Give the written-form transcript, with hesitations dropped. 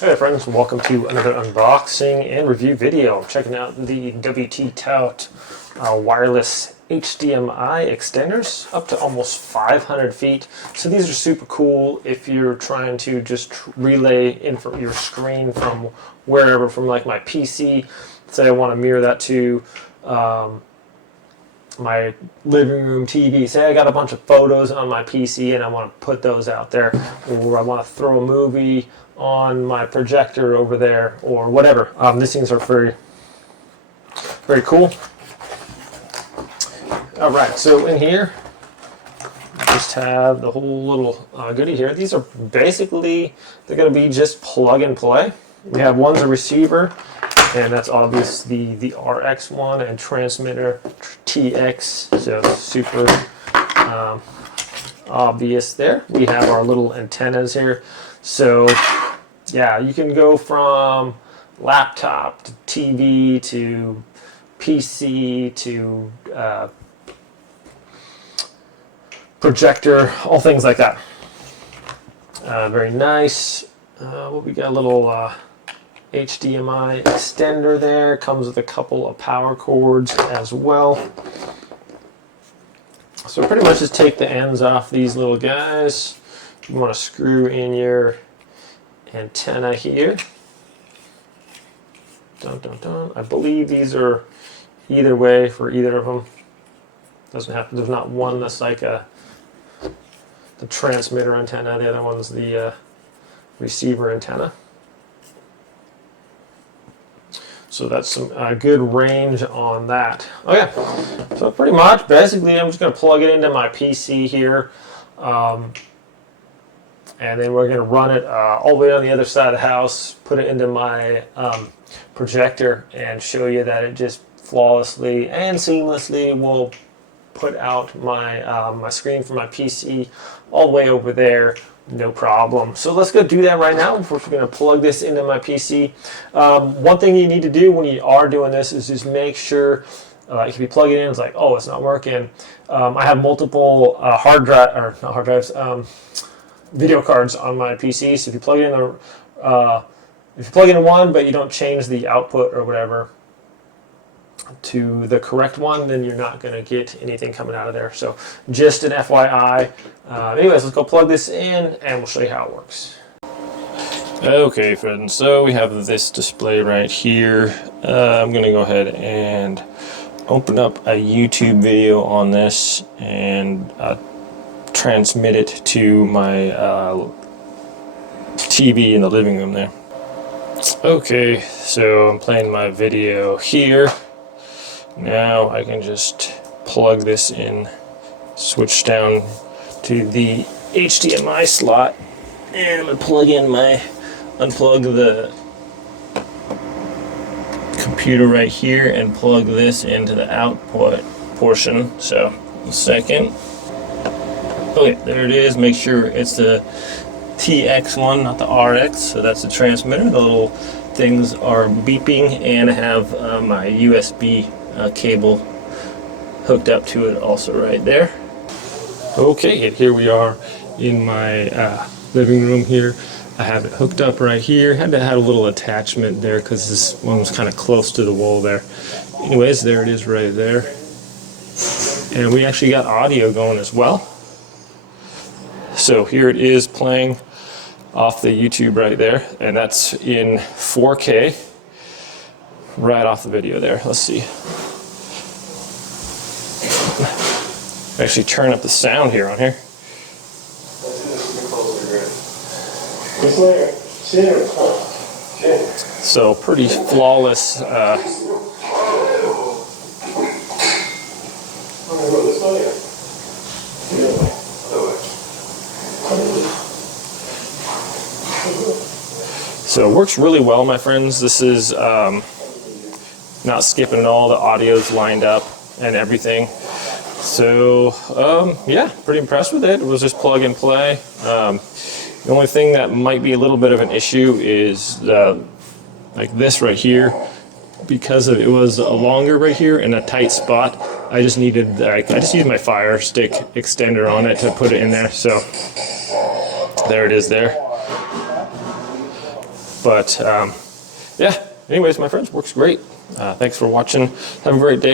Hey friends, welcome to another unboxing and review video. I'm checking out the WT Tout wireless HDMI extenders up to almost 500 feet. So these are super cool if you're trying to just relay your screen from wherever, from like my PC. Say I want to mirror that to my living room TV. Say I got a bunch of photos on my PC and I want to put those out there, or I want to throw a movie on my projector over there, or whatever. These things are very, very cool. All right, so in here, just have the whole little goodie here. These are basically, they're going to be just plug and play. We have one's a receiver, and that's obvious, the RX one, and transmitter TX, so super obvious there. We have our little antennas here. So yeah, you can go from laptop to TV to PC to projector, all things like that. Very nice. We got a little HDMI extender there. Comes with a couple of power cords as well. So pretty much just take the ends off these little guys. You want to screw in your antenna here. Dun, dun, dun. I believe these are either way for either of them. Doesn't have, there's not one that's like the transmitter antenna. The other one's the receiver antenna. So that's some good range on that. Okay, so pretty much, basically, I'm just going to plug it into my PC here. And then we're going to run it all the way on the other side of the house, put it into my projector, and show you that it just flawlessly and seamlessly will put out my my screen for my PC all the way over there, no problem. So let's go do that right now. First, we're going to plug this into my PC. One thing you need to do when you are doing this is just make sure, if you plug it in, it's like, oh, it's not working. I have multiple video cards on my PC. So if you plug it in if you plug in one but you don't change the output or whatever to the correct one, then you're not going to get anything coming out of there. So just an FYI. Anyways, let's go plug this in and we'll show you how it works. Okay friends, so we have this display right here. I'm going to go ahead and open up a YouTube video on this and transmit it to my TV in the living room there. Okay, so I'm playing my video here. Now I can just plug this in, switch down to the HDMI slot, and I'm going to unplug the computer right here and plug this into the output portion. So, a second. Okay, there it is. Make sure it's the TX one, not the RX. So that's the transmitter. The little things are beeping, and I have my USB cable hooked up to it also right there. Okay, and here we are in my living room here. I have it hooked up right here. Had to have a little attachment there because this one was kind of close to the wall there. Anyways, there it is right there. And we actually got audio going as well. So here it is playing off the YouTube right there, and that's in 4K right off the video there. Let's see. Actually turn up the sound here on here. So pretty flawless. So it works really well, my friends. This is not skipping at all. The audio's lined up and everything. So yeah, pretty impressed with it. It was just plug and play. The only thing that might be a little bit of an issue is like this right here, because it was longer right here in a tight spot. I just needed, I just used my Fire Stick extender on it to put it in there. So there it is there. But yeah, anyways, my friends, works great. Thanks for watching. Have a great day.